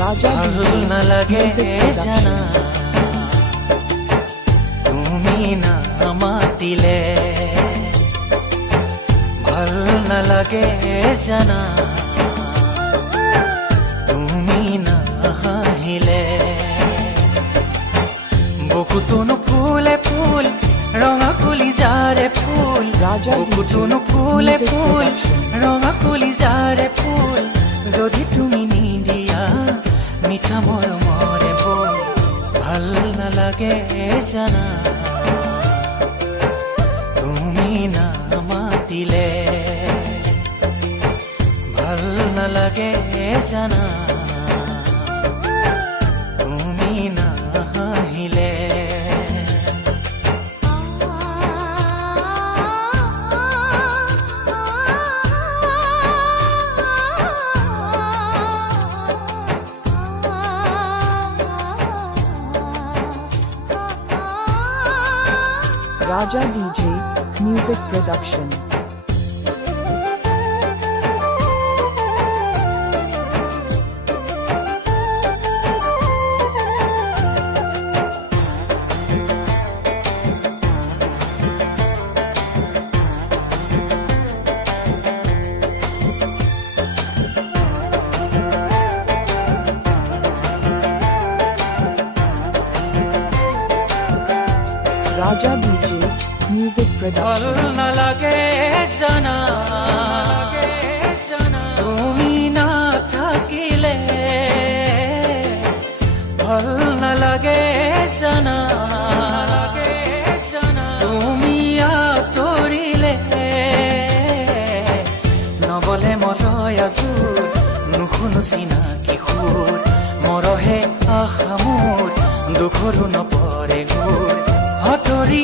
ভাল নালাগে জানা তুমি না মাতিলে ভাল নালাগে জানা তুমি না হাহিলে বুকুটোনো ফুলে ফুল ৰঙা কলিজাৰে ফুল বুকুটোনো ফুলে ফুল ৰঙা কলিজাৰে ফুল যদি তুমি নিদিয়া মিঠা মৰমৰে বল ভাল নালাগে জানা তুমি না মাতিলে ভাল নালাগে জানা তুমি না হাহিলে Raja DJ Music Production. Raja DJ Music ভাল Production. নালাগে জানা তুমি না থাকিলে ভাল নালাগে জানা তুমি আঁতৰিলে নবলে মৰয় আজোৰ নুশুনো চিনাকি সুৰ মৰহে আশা মোৰ দুখৰো নপৰে ঘূৰ হতৰি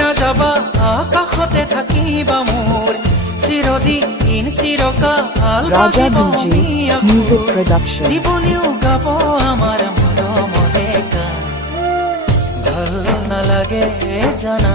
নাযাবা আকাশতে থাকিবা মোৰ চিৰদিন চিৰকাল Raja DJ Music Production. জীৱনীও গাব আমাৰ মৰমৰে গান ভাল নালাগে জানা